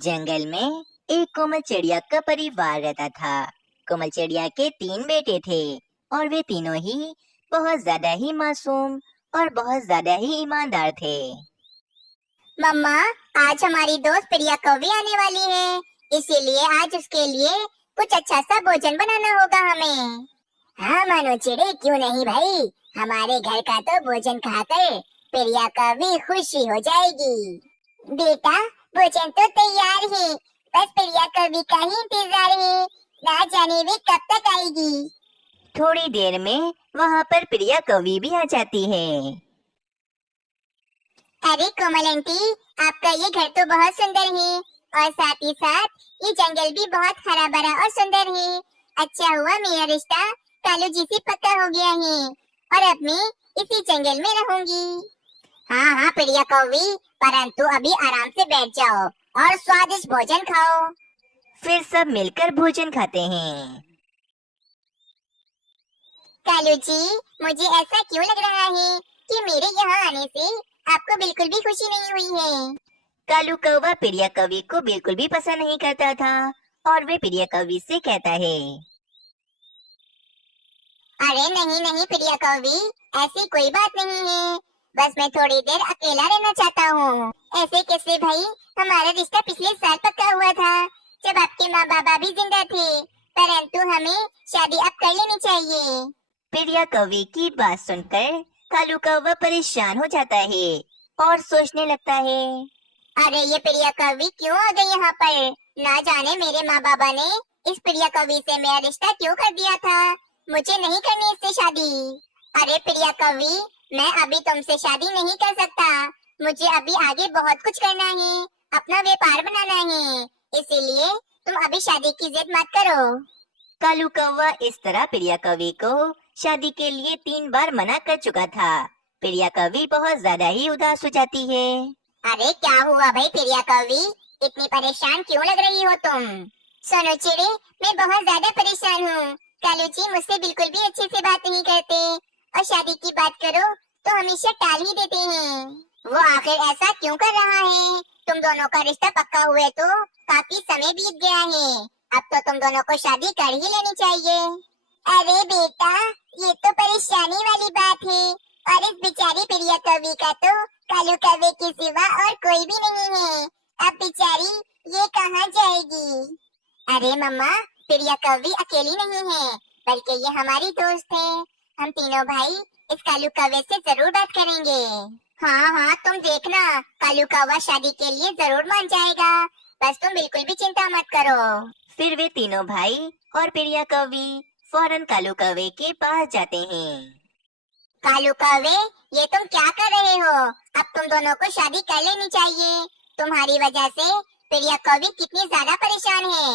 जंगल में एक कोमल चिड़िया का परिवार रहता था। कोमल चिड़िया के 3 बेटे थे और वे तीनों ही बहुत ज्यादा ही मासूम और बहुत ज्यादा ही ईमानदार थे। मम्मा, आज हमारी दोस्त प्रिया कौवी आने वाली है, इसीलिए आज उसके लिए कुछ अच्छा सा भोजन बनाना होगा हमें। हाँ मानो चिड़े, क्यों नहीं भाई। हमारे घर का तो भोजन खाकर प्रिया कौवी खुशी हो जाएगी। बेटा, भोजन तो तैयार है, बस प्रिया कौवी का ही इंतजार है। ना जाने वे कब तक आएगी। थोड़ी देर में वहाँ पर प्रिया कौवी भी आ जाती है। अरे कोमल आंटी, आपका ये घर तो बहुत सुंदर है और साथ ही साथ ये जंगल भी बहुत हरा भरा और सुंदर है। अच्छा हुआ मेरा रिश्ता कालू जी से पक्का हो गया है और अब मैं इसी जंगल में रहूंगी। हाँ हाँ प्रिया कौवी, परंतु अभी आराम से बैठ जाओ और स्वादिष्ट भोजन खाओ। फिर सब मिलकर भोजन खाते हैं। कालू जी, मुझे ऐसा क्यों लग रहा है कि मेरे यहाँ आने से आपको बिल्कुल भी खुशी नहीं हुई है। कालू कौवा प्रिया कौवी को बिल्कुल भी पसंद नहीं करता था और वे प्रिया कौवी से कहता है, अरे नहीं नहीं प्रिया कौवी, ऐसी कोई बात नहीं है। बस मैं थोड़ी देर अकेला रहना चाहता हूँ। ऐसे कैसे भाई, हमारा रिश्ता पिछले साल पक्का हुआ था जब आपके माँ बाबा भी जिंदा थे, परंतु हमें शादी अब कर लेनी चाहिए। प्रिया कौवी की बात सुनकर कालू कौवा परेशान हो जाता है और सोचने लगता है, अरे ये प्रिया कौवी क्यों आ गई यहाँ पर? ना जाने मेरे माँ बाबा ने इस प्रिया कौवी से मेरा रिश्ता क्यों कर दिया था। मुझे नहीं करनी इससे शादी। अरे प्रिया कौवी, मैं अभी तुमसे शादी नहीं कर सकता। मुझे अभी आगे बहुत कुछ करना है, अपना व्यापार बनाना है, इसीलिए तुम अभी शादी की जिद मत करो। कालू कौवा इस तरह प्रिया कौवी को शादी के लिए 3 बार मना कर चुका था। प्रिया कौवी बहुत ज्यादा ही उदास हो जाती है। अरे क्या हुआ भाई प्रिया कौवी, इतनी परेशान क्यों लग रही हो तुम? सुनो चिड़े, मैं बहुत ज्यादा परेशान हूँ। कालू जी मुझसे बिल्कुल भी अच्छे से बात नहीं करते और शादी की बात करो तो हमेशा टाल ही देते हैं। वो आखिर ऐसा क्यों कर रहा है? तुम दोनों का रिश्ता पक्का हुए तो काफी समय बीत गया है, अब तो तुम दोनों को शादी कर ही लेनी चाहिए। अरे बेटा, ये तो परेशानी वाली बात है और इस बेचारी प्रिया कवि का तो कालू कौवे के सिवा और कोई भी नहीं है। अब बेचारी ये कहाँ जाएगी? अरे मम्मा, प्रिया कवि अकेली नहीं है, बल्कि ये हमारी दोस्त है। हम तीनों भाई इस कालू कौवे से जरूर बात करेंगे। हाँ हाँ, तुम देखना, कालू कौवा शादी के लिए जरूर मान जाएगा। बस तुम बिल्कुल भी चिंता मत करो। फिर वे तीनों भाई और प्रिया कौवी फौरन कालू कौवे के पास जाते हैं। कालू कौवे, ये तुम क्या कर रहे हो? अब तुम दोनों को शादी कर लेनी चाहिए। तुम्हारी वजह से प्रिया कौवी कितनी ज्यादा परेशान है।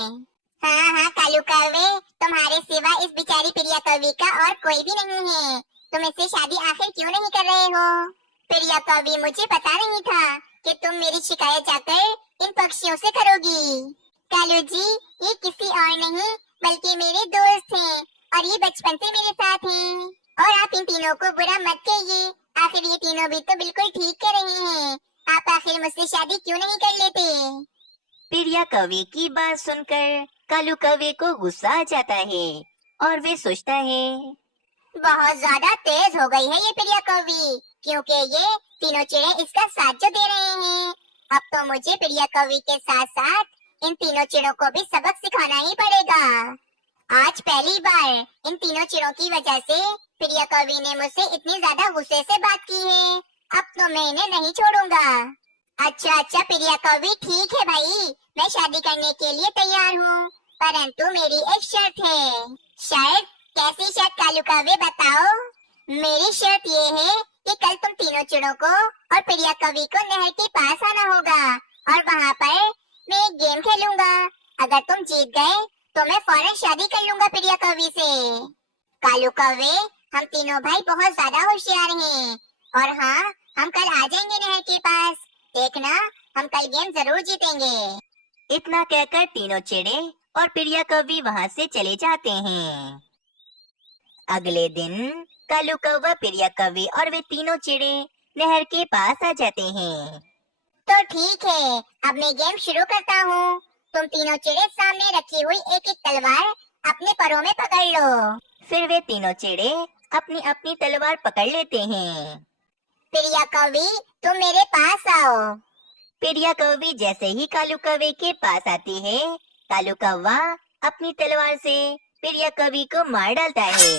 हाँ हाँ कालू कौवे, तुम्हारे सिवा इस बेचारी प्रिया कौवी का और कोई भी नहीं है। तुम इससे शादी आखिर क्यों नहीं कर रहे हो? प्रिया कौवी, मुझे पता नहीं था कि तुम मेरी शिकायत जाकर इन पक्षियों से करोगी। कालू जी, ये किसी और नहीं बल्कि मेरे दोस्त हैं और ये बचपन से मेरे साथ हैं। और आप इन तीनों को बुरा मत कहिए, आखिर ये तीनों भी तो बिल्कुल ठीक कर रहे हैं। आप आखिर मुझसे शादी क्यों नहीं कर लेते? प्रिया कौवी की बात सुनकर कालू कौवे को गुस्सा आ जाता है और वे सोचता है, बहुत ज्यादा तेज हो गई है ये प्रिया कौवी, क्योंकि ये तीनों चिड़े इसका साथ जो दे रहे हैं। अब तो मुझे प्रिया कौवी के साथ साथ इन तीनों चिड़ों को भी सबक सिखाना ही पड़ेगा। आज पहली बार इन तीनों चिड़ों की वजह से प्रिया कौवी ने मुझसे इतनी ज्यादा गुस्से से बात की है। अब तो मैं इन्हें नहीं छोड़ूंगा। अच्छा अच्छा प्रिया कौवी, ठीक है भाई, मैं शादी करने के लिए तैयार हूँ, परंतु मेरी एक शर्त है। शर्त? कैसी शर्त कालू कौवे, बताओ? मेरी शर्त ये है कि कल तुम तीनों चिड़ों को और प्रिया कौवी को नहर के पास आना होगा और वहाँ पर मैं एक गेम खेलूंगा। अगर तुम जीत गए तो मैं फौरन शादी कर लूंगा प्रिया कौवी से। कालू कौवे, हम तीनों भाई बहुत ज्यादा होशियार हैं और हाँ, हम कल आ जाएंगे नहर के पास। देखना, हम कल गेम जरूर जीतेंगे। इतना कहकर तीनों चिड़े और प्रिया कौवी वहाँ से चले जाते हैं। अगले दिन कालू कौवा, प्रिया कौवी और वे तीनों चिड़े नहर के पास आ जाते हैं। तो ठीक है, अब मैं गेम शुरू करता हूँ। तुम तीनों चिड़े सामने रखी हुई एक एक तलवार अपने परों में पकड़ लो। फिर वे तीनों चिड़े अपनी अपनी तलवार पकड़ लेते हैं। प्रिया कवि, तुम मेरे पास आओ। प्रिया कौवी जैसे ही कालू कौवे के पास आती है, कालू कौवा अपनी तलवार से प्रिया कवि को मार डालता है।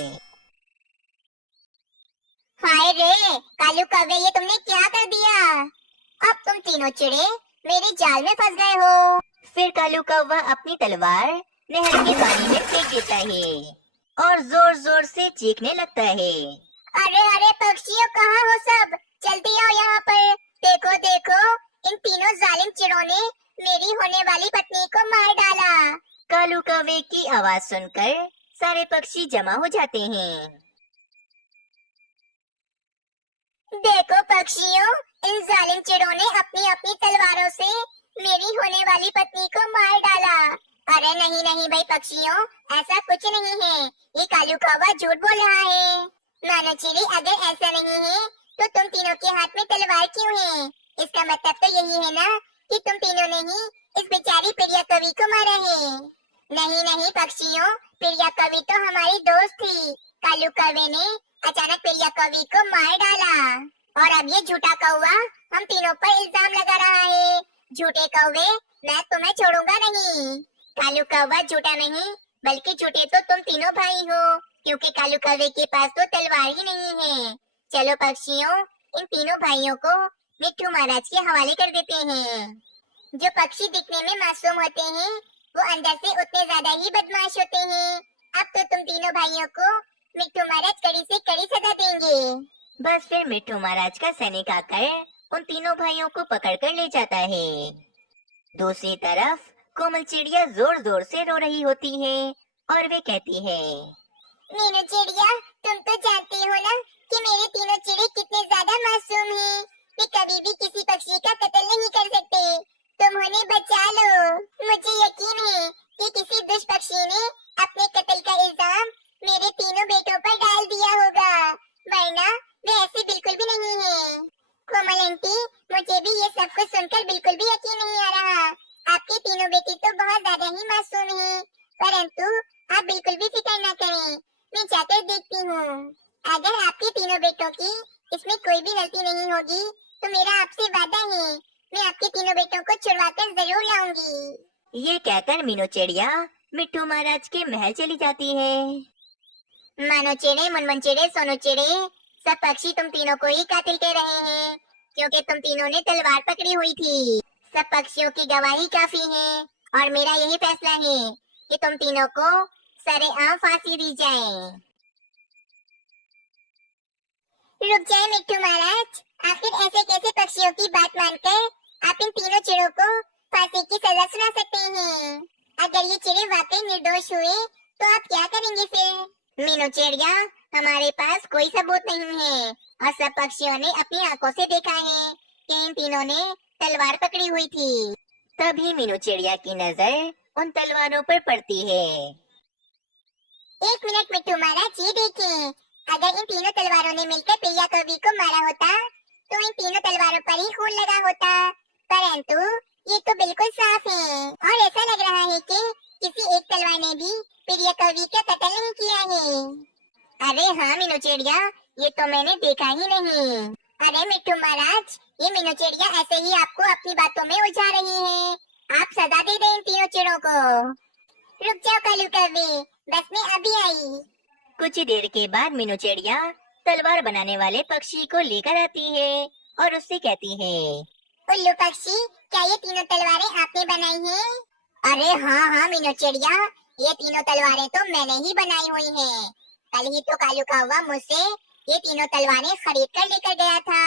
हाय रे कालू कौवे, ये तुमने क्या कर दिया? अब तुम तीनों चिड़े मेरे जाल में फंस गए हो। फिर कालू कौवा अपनी तलवार नहर के पानी में फेंक देता है और जोर जोर से चीखने लगता है। अरे अरे पक्षियों, कहाँ हो सब? जल्दी आओ यहाँ पर। देखो देखो, इन तीनों जालिम चिड़ों ने मेरी होने वाली पत्नी को मार डाला। कालू कौवे की आवाज सुनकर सारे पक्षी जमा हो जाते हैं। देखो पक्षियों, इन जालिम चिड़ों ने अपनी अपनी तलवारों से मेरी होने वाली पत्नी को मार डाला। अरे नहीं नहीं भाई पक्षियों, ऐसा कुछ नहीं है। ये कालू कौवा झूठ बोल रहा है। मानो चिड़ी, अगर ऐसा नहीं है तो तुम तीनों के हाथ में तलवार क्यों है? इसका मतलब तो यही है ना कि तुम तीनों ने ही इस बेचारी प्रिया कवि को मारा है। नहीं नहीं पक्षियों, प्रिया कवि तो हमारी दोस्त थी। कालू कौवे ने अचानक प्रिया कवि को मार डाला और अब ये झूठा कौवा हम तीनों पर इल्जाम लगा रहा है। झूठे कौवे, मैं तुम्हें छोड़ूंगा नहीं। कालू कौवा झूठा नहीं, बल्कि झूठे तो तुम तीनों भाई हो, क्योंकि कालू कौवे के पास तो तलवार ही नहीं है। चलो पक्षियों, इन तीनों भाइयों को मिट्ठू महाराज के हवाले कर देते हैं। जो पक्षी दिखने में मासूम होते हैं, वो अंदर से उतने ज्यादा ही बदमाश होते हैं। अब तो तुम तीनों भाइयों को मिट्ठू महाराज कड़ी से कड़ी सजा देंगे। बस फिर मिट्ठू महाराज का सैनिक आकर उन तीनों भाइयों को पकड़ कर ले जाता है। दूसरी तरफ कोमल चिड़िया जोर जोर से रो रही होती है और वे कहती है, मीनू चिड़िया, तुम तो जानती हो ना कि मेरे तीनों चिड़े कितने ज्यादा मासूम हैं। वे कभी भी किसी पक्षी का कत्ल नहीं कर सकते। तुम उन्हें बचा लो। मुझे यकीन है कि किसी दुष्ट पक्षी ने अपने कत्ल का इल्जाम मेरे तीनों बेटों पर डाल दिया होगा, वरना वे ऐसे बिल्कुल भी नहीं है। कोमल आंटी, मुझे भी ये सब कुछ सुनकर बिल्कुल भी यकीन नहीं आ रहा। आपके तीनों बेटे तो बहुत ज्यादा ही मासूम हैं, परंतु आप बिल्कुल भी फिक्र न करें, मैं जाकर देखती हूँ। अगर आपके तीनों बेटों की इसमें कोई भी गलती नहीं होगी तो मेरा आपसे वादा है, मैं आपके तीनों बेटों को छुड़वाकर जरूर लाऊंगी। ये कहकर मीनू चिड़िया मिट्ठू महाराज के महल चली जाती है। मानो चिड़े, मुनमुन चिड़े, सोनू चिड़े, सब पक्षी तुम तीनों को ही कातिल कह रहे हैं, क्योंकि तुम तीनों ने तलवार पकड़ी हुई थी। सब पक्षियों की गवाही काफी है और मेरा यही फैसला है कि तुम तीनों को सरेआम फांसी दी जाए। रुक जाए मिट्ठू महाराज, आखिर ऐसे कैसे पक्षियों की बात मानकर आप इन तीनों चिड़ों को फांसी की सजा सुना सकते हैं? अगर ये चिड़े वाकई निर्दोष हुए तो आप क्या करेंगे फिर? मीनू चिड़िया, हमारे पास कोई सबूत नहीं है और सब पक्षियों ने अपनी आंखों से देखा है कि इन तीनों ने तलवार पकड़ी हुई थी। तभी मीनू चिड़िया की नजर उन तलवारों पर पड़ती है। एक मिनट मिट्ठू महाराज, ये देखें, अगर इन तीनों तलवारों ने मिलकर प्रिया कवि को मारा होता तो इन तीनों तलवारों पर ही खून लगा होता, परंतु ये तो बिल्कुल साफ है और ऐसा लग रहा है कि किसी एक तलवार ने भी प्रिया कवि का कत्ल नहीं किया है। अरे हाँ मीनू चिड़िया, ये तो मैंने देखा ही नहीं। अरे मिट्ठू महाराज, ये मीनू चिड़िया ऐसे ही आपको अपनी बातों में उलझा रही है। आप सजा दे दें इन तीनों चिड़ों को। रुक जाओ कालू कवि, बस मैं अभी आई। कुछ ही देर के बाद मीनू चिड़िया तलवार बनाने वाले पक्षी को लेकर आती है और उससे कहती है, उल्लू पक्षी, क्या ये तीनों तलवारें आपने बनाई हैं? अरे हाँ हाँ मीनू चिड़िया, ये तीनों तलवारें तो मैंने ही बनाई हुई हैं। कल ही तो कालू कौवा मुझसे ये तीनों तलवारें खरीद कर लेकर गया था।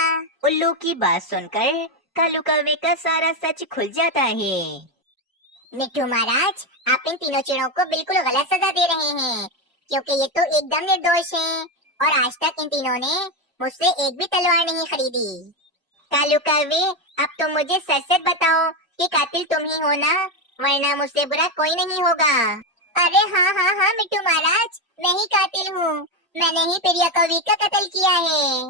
उल्लू की बात सुनकर कालू कौवे का सारा सच खुल जाता है। मिट्ठू महाराज, आप इन तीनों चिड़ों को बिल्कुल गलत सजा दे रहे हैं, क्योंकि ये तो एकदम निर्दोष हैं और आज तक इन तीनों ने मुझसे एक भी तलवार नहीं खरीदी। कालू कौवे, अब तुम मुझे सच सच बताओ कि कातिल तुम ही हो ना, वरना मुझसे बुरा कोई नहीं होगा। अरे हाँ हाँ हाँ मिट्ठू महाराज, मैं ही कातिल हूँ, मैंने ही प्रिया कवि का कत्ल किया है।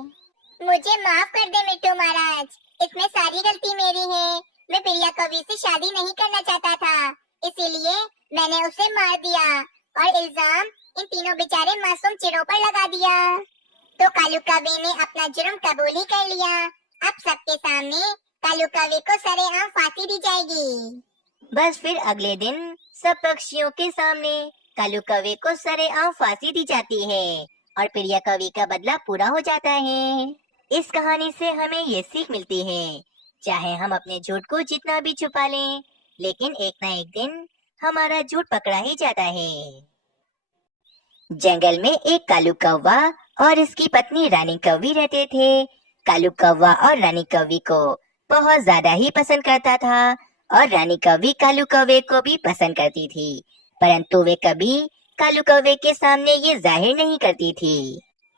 मुझे माफ कर दे मिट्ठू महाराज, इसमें सारी गलती मेरी है। मैं प्रिया कवि से शादी नहीं करना चाहता था, इसीलिए मैंने उसे मार दिया और इल्जाम इन तीनों बेचारे मासूम चिड़ों पर लगा दिया। तो कालू कवि ने अपना जुर्म कबूल ही कर लिया। अब सबके सामने कालू कवि को सरेआम फांसी दी जाएगी। बस फिर अगले दिन सब पक्षियों के सामने कालू कौवे को सरेआम फांसी दी जाती है और प्रिया कवि का बदला पूरा हो जाता है। इस कहानी से हमें ये सीख मिलती है, चाहे हम अपने झूठ को जितना भी छुपा लें, लेकिन एक ना एक दिन हमारा झूठ पकड़ा ही जाता है। जंगल में एक कालू कौवा और इसकी पत्नी रानी कौवी रहते थे। कालू कौवा और रानी कौवी को बहुत ज्यादा ही पसंद करता था और रानी कौवी कालू कौवे को भी पसंद करती थी, परंतु वे कभी कालू कौवे के सामने ये जाहिर नहीं करती थी।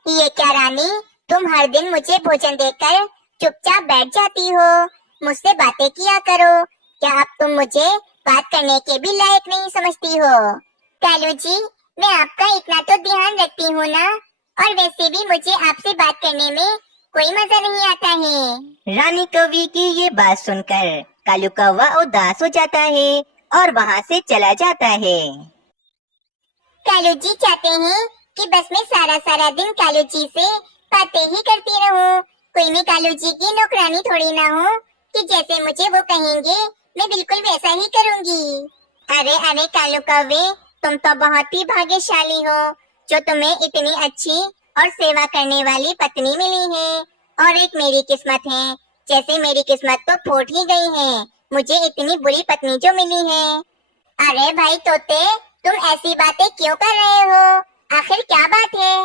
ये क्या रानी, तुम हर दिन मुझे भोजन देकर चुपचाप बैठ जाती हो, मुझसे बातें किया करो। क्या अब तुम मुझे बात करने के भी लायक नहीं समझती हो? कालू जी, मैं आपका इतना तो ध्यान रखती हूँ ना, और वैसे भी मुझे आपसे बात करने में कोई मजा नहीं आता है। रानी कौवी की ये बात सुनकर कालू कौवा उदास हो जाता है और वहाँ से चला जाता है। कालू जी चाहते हैं कि बस मैं सारा सारा दिन कालू जी से बातें ही करती रहूं। कोई मैं कालू जी की नौकरानी थोड़ी ना हूँ कि जैसे मुझे वो कहेंगे मैं बिल्कुल वैसा ही करूँगी। अरे अरे कालू कौवे, तुम तो बहुत ही भाग्यशाली हो जो तुम्हें इतनी अच्छी और सेवा करने वाली पत्नी मिली है, और एक मेरी किस्मत है। जैसे मेरी किस्मत तो फूट ही गई है, मुझे इतनी बुरी पत्नी जो मिली है। अरे भाई तोते, तुम ऐसी बातें क्यों कर रहे हो? आखिर क्या बात है?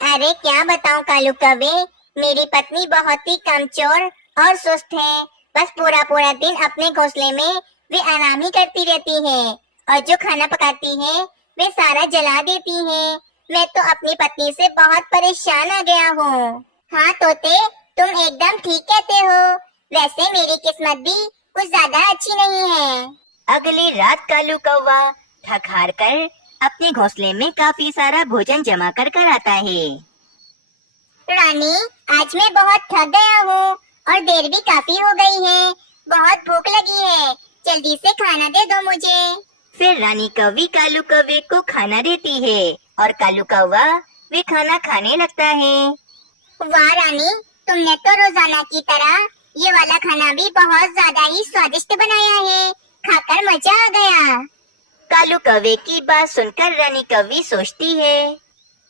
अरे क्या बताऊं कालू कौवे, मेरी पत्नी बहुत ही कमजोर और सुस्त है। बस पूरा पूरा दिन अपने घोंसले में वे आराम ही करती रहती है, और जो खाना पकाती है वे सारा जला देती है। मैं तो अपनी पत्नी से बहुत परेशान आ गया हूँ। हाँ तोते, तुम एकदम ठीक कहते हो। वैसे मेरी किस्मत भी कुछ ज्यादा अच्छी नहीं है। अगली रात कालू कौवा थक हार कर अपने घोंसले में काफी सारा भोजन जमा कर कर आता है। रानी, आज मैं बहुत थक गया हूँ और देर भी काफी हो गई है। बहुत भूख लगी है, जल्दी से खाना दे दो मुझे। फिर रानी कौवी कालू कौवे को खाना देती है और कालू कौवा वे खाना खाने लगता है। वाह रानी, तुमने तो रोजाना की तरह ये वाला खाना भी बहुत ज्यादा ही स्वादिष्ट बनाया है। खाकर मजा आ गया। कालू कौवे की बात सुनकर रानी कौवी सोचती है,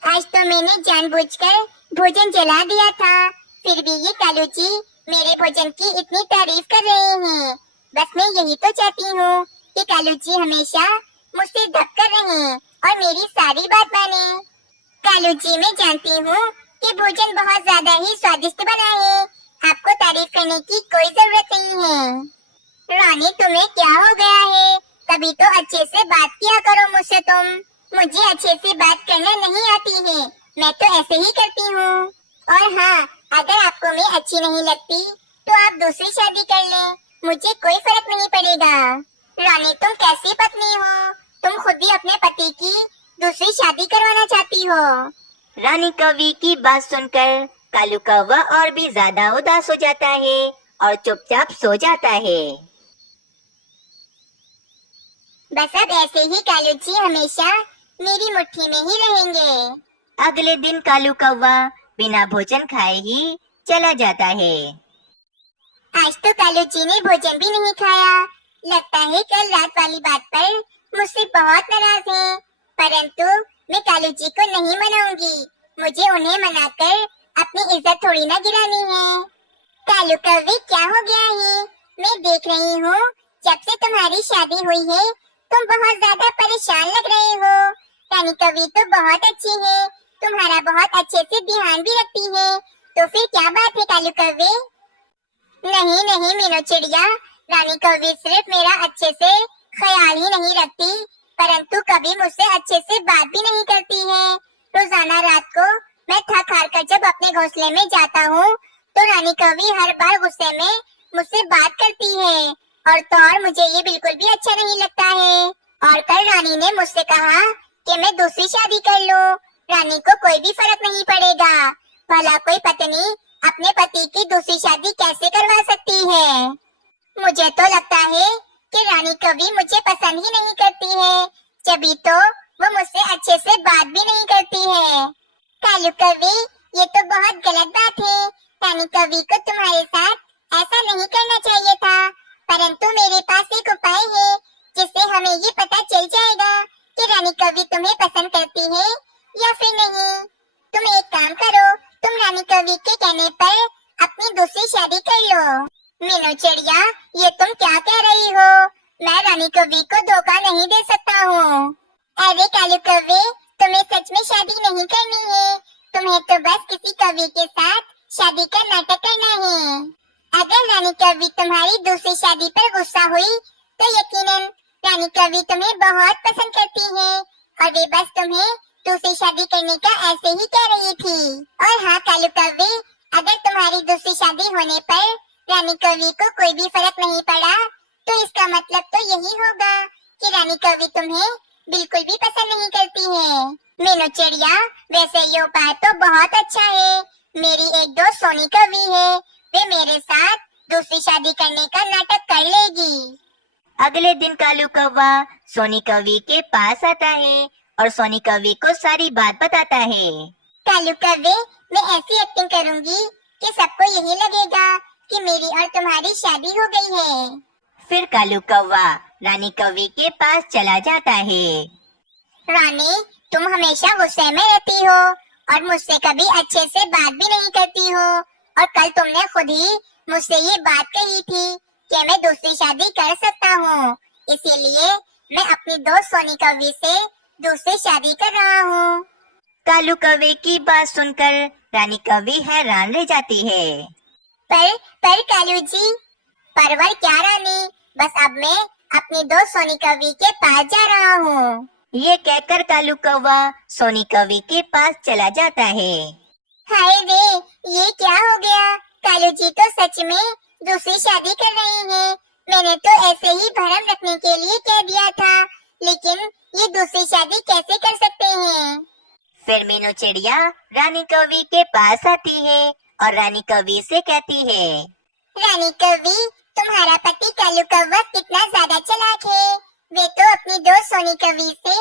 आज तो मैंने जानबूझकर भोजन जला दिया था, फिर भी ये कालू जी मेरे भोजन की इतनी तारीफ कर रहे हैं। बस मैं यही तो चाहती हूँ कि कालू जी हमेशा मुझसे ढक कर रहें और मेरी सारी बात माने। कालू जी, मैं जानती हूँ कि भोजन बहुत ज्यादा ही स्वादिष्ट बना है, आपको तारीफ करने की कोई जरूरत नहीं है। रानी, तुम्हें क्या हो गया है? कभी तो अच्छे से बात किया करो मुझसे तुम। मुझे अच्छे से बात करना नहीं आती है, मैं तो ऐसे ही करती हूँ। और हाँ, अगर आपको मैं अच्छी नहीं लगती तो आप दूसरी शादी कर लें, मुझे कोई फर्क नहीं पड़ेगा। रानी, तुम कैसी पत्नी हो? तुम खुद ही अपने पति की दूसरी शादी करवाना चाहती हो। रानी कौवी की बात सुनकर कालू कौवा और भी ज्यादा उदास हो जाता है और चुपचाप सो जाता है। बस अब ऐसे ही कालू जी हमेशा मेरी मुट्ठी में ही रहेंगे। अगले दिन कालू कौवा बिना भोजन खाए ही चला जाता है। आज तो कालू जी ने भोजन भी नहीं खाया। लगता है कल रात वाली बात पर मुझसे बहुत नाराज हैं। परंतु मैं कालू जी को नहीं मनाऊंगी, मुझे उन्हें मनाकर अपनी इज्जत थोड़ी ना गिरानी है। कालू कौवे, क्या हो गया है? मैं देख रही हूँ जब से तुम्हारी शादी हुई है तुम बहुत ज्यादा परेशान लग रहे हो। रानी कौवी तो बहुत अच्छी है, तुम्हारा बहुत अच्छे से ध्यान भी रखती है, तो फिर क्या बात है कालू कौवे? नहीं नहीं मीनू चिड़िया, रानी कौवी सिर्फ मेरा अच्छे से ख्याल ही नहीं रखती, परंतु कभी मुझसे अच्छे से बात भी नहीं करती है। रोजाना रात को मैं थक हार कर जब अपने घोंसले में जाता हूँ तो रानी कौवी हर बार गुस्से में मुझसे बात करती है, और तो और मुझे ये बिल्कुल भी अच्छा नहीं लगता है। और कल रानी ने मुझसे कहा कि मैं दूसरी शादी कर लूं, रानी को कोई भी फर्क नहीं पड़ेगा। भला कोई पत्नी अपने पति की दूसरी शादी कैसे करवा सकती है? मुझे तो लगता है कि रानी कवि मुझे पसंद ही नहीं करती है, जभी तो वो मुझसे अच्छे से बात भी नहीं करती है। कालू कवि, ये तो बहुत गलत बात है। रानी कवि को तुम्हारे साथ ऐसा नहीं करना चाहिए था, परंतु मेरे पास एक उपाय है जिससे हमें ये पता चल जाएगा कि रानी कवि तुम्हें पसंद करती है या फिर नहीं। तुम एक काम करो, तुम रानी कवि के कहने पर अपनी दूसरी शादी कर लो। मीनू चिड़िया, ये तुम क्या कह रही हो? मैं रानी कवि को धोखा नहीं दे सकता हूँ। अरे कालू कवि, तुम्हें सच में शादी नहीं करनी है, तुम्हें तो बस किसी कवि के साथ शादी का नाटक करना है। अगर रानी कवि तुम्हारी दूसरी शादी पर गुस्सा हुई तो यकीनन रानी कवि तुम्हें बहुत पसंद करती है और वे बस तुम्हें दूसरी शादी करने का ऐसे ही कह रही थी। और हाँ कालू कवि, अगर तुम्हारी दूसरी शादी होने पर रानी कवि को कोई भी फर्क नहीं पड़ा तो इसका मतलब तो यही होगा कि रानी कवि तुम्हें बिल्कुल भी पसंद नहीं करती है। मीनू चिड़िया, वैसे ये उपाय तो बहुत अच्छा है। मेरी एक दोस्त सोनी कवि है, वे मेरे साथ दूसरी शादी करने का नाटक कर लेगी। अगले दिन कालू कौवा सोनी कवि के पास आता है और सोनी कवि को सारी बात बताता है। कालू कवि, मैं ऐसी एक्टिंग करूंगी कि सबको यही लगेगा कि मेरी और तुम्हारी शादी हो गई है। फिर कालू कौवा रानी कवि के पास चला जाता है। रानी, तुम हमेशा गुस्से में रहती हो और मुझसे कभी अच्छे से बात भी नहीं करती हो, और कल तुमने खुद ही मुझसे ये बात कही थी कि मैं दूसरी शादी कर सकता हूँ, इसीलिए मैं अपनी दोस्त सोनी कवि से दूसरी शादी कर रहा हूँ। कालू कौवे की बात सुनकर रानी कवि हैरान रह जाती है। पर कालू जी, परवर क्या रानी, बस अब मैं अपनी दोस्त सोनी कवि के पास जा रहा हूँ। ये कहकर कालू कौवा सोनी कवि के पास चला जाता है। हाय रे, ये क्या हो गया? कालू जी तो सच में दूसरी शादी कर रही हैं। मैंने तो ऐसे ही भरम रखने के लिए कह दिया था, लेकिन ये दूसरी शादी कैसे कर सकते हैं? फिर मीनू चिड़िया रानी कवि के पास आती है और रानी कवि से कहती है, रानी कवि, तुम्हारा पति कालू कौवा कितना ज्यादा चालाक है। वे तो अपनी दोस्त सोनी कवि से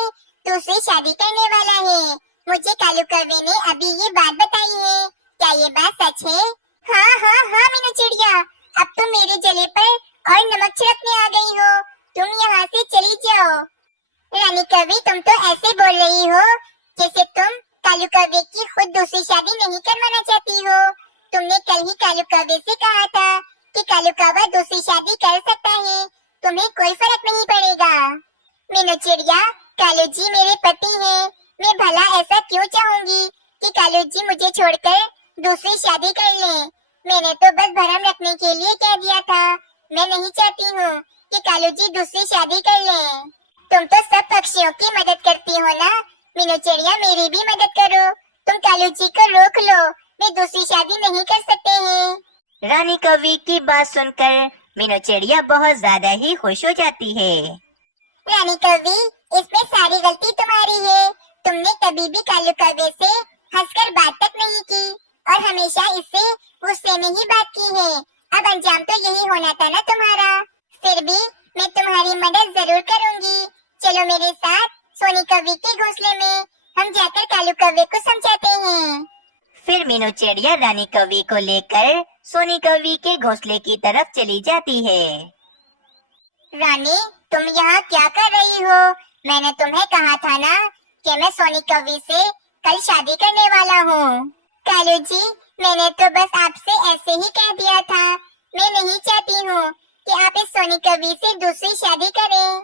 दूसरी शादी करने वाला है। मुझे कालू कवि ने अभी ये बात बताई है। क्या ये बात सच है? हाँ हाँ हाँ मीनू चिड़िया, अब तुम मेरे जले पर और नमक छिड़कने आ गई हो। तुम यहाँ से चली जाओ। रानी कवि, तुम तो ऐसे बोल रही हो जैसे तुम कालू कवि की खुद दूसरी शादी नहीं करवाना चाहती हो। तुमने कल ही कालू कवि से कहा था कि कालू कौवा दूसरी शादी कर सकता है, तुम्हें कोई फर्क नहीं पड़ेगा। मीनू चिड़िया, कालू जी मेरे पति हैं, मैं भला ऐसा क्यों चाहूंगी कि कालू जी मुझे छोड़कर दूसरी शादी कर लें। मैंने तो बस भरम रखने के लिए कह दिया था। मैं नहीं चाहती हूँ कि कालू जी दूसरी शादी कर लें। तुम तो सब पक्षियों की मदद करती हो ना मीनू चिड़िया, मेरी भी मदद करो। तुम कालू जी को रोक लो, वे दूसरी शादी नहीं कर सकते हैं। रानी कवि की बात सुनकर मीनू चिड़िया बहुत ज्यादा ही खुश हो जाती है। रानी कवि, इसमें सारी गलती तुम्हारी है। तुमने कभी भी कालू कवि से हंसकर बात तक नहीं की और हमेशा इससे गुस्से में ही बात की है। अब अंजाम तो यही होना था ना तुम्हारा। फिर भी मैं तुम्हारी मदद जरूर करूंगी। चलो मेरे साथ सोनी कवि के घोंसले में, हम जाकर कालू कवि को समझाते हैं। फिर मीनू चिड़िया रानी कवि को लेकर सोनी कवि के घोंसले की तरफ चली जाती है। रानी, तुम यहाँ क्या कर रही हो? मैंने तुम्हें कहा था ना कि मैं सोनी कवि से कल शादी करने वाला हूँ। कालू जी, मैंने तो बस आपसे ऐसे ही कह दिया था। मैं नहीं चाहती हूँ कि आप इस सोनी कवि से दूसरी शादी करें।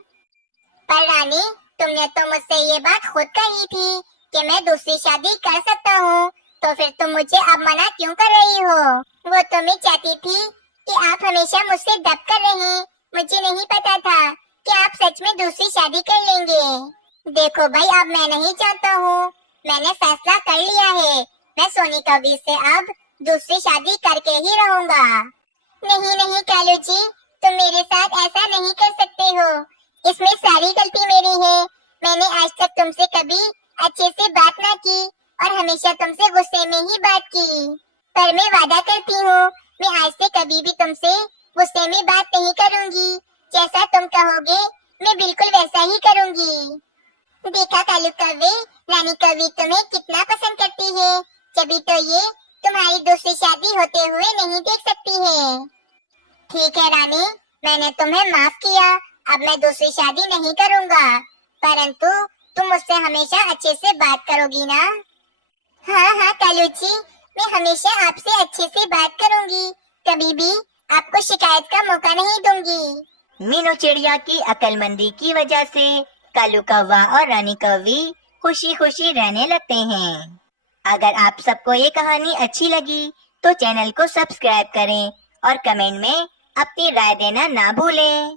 पर रानी, तुमने तो मुझसे ये बात खुद कही थी कि मैं दूसरी शादी कर सकता हूँ, तो फिर तुम मुझे अब मना क्यों कर रही हो? वो तो मैं चाहती थी कि आप हमेशा मुझसे दब कर रहें। मुझे नहीं पता था कि आप सच में दूसरी शादी कर लेंगे। देखो भाई, अब मैं नहीं चाहता हूँ। मैंने फैसला कर लिया है। मैं सोनी कवि से अब दूसरी शादी करके ही रहूंगा। नहीं नहीं कालू जी, तुम मेरे साथ ऐसा नहीं कर सकते हो। इसमें सारी गलती मेरी है। मैंने आज तक तुमसे कभी अच्छे से बात ना की और हमेशा तुमसे गुस्से में ही बात की। पर मैं वादा करती हूँ मैं आज से कभी भी तुमसे गुस्से में बात नहीं करूँगी। जैसा तुम कहोगे मैं बिल्कुल वैसा ही करूँगी। देखा कालू कौवे, रानी कौवी तुम्हें कितना पसंद करती है, तभी तो ये तुम्हारी दूसरी शादी होते हुए नहीं देख सकती है। ठीक है रानी, मैंने तुम्हें माफ किया। अब मैं दूसरी शादी नहीं करूँगा, परंतु तुम मुझसे हमेशा अच्छे से बात करोगी ना? हाँ हाँ कालूची, मैं हमेशा आपसे अच्छे से बात करूँगी, कभी भी आपको शिकायत का मौका नहीं दूंगी। मीनू चिड़िया की अक्लमंदी की वजह से कालू कौवा और रानी कौवी खुशी खुशी रहने लगते हैं। अगर आप सबको ये कहानी अच्छी लगी तो चैनल को सब्सक्राइब करें और कमेंट में अपनी राय देना ना भूलें।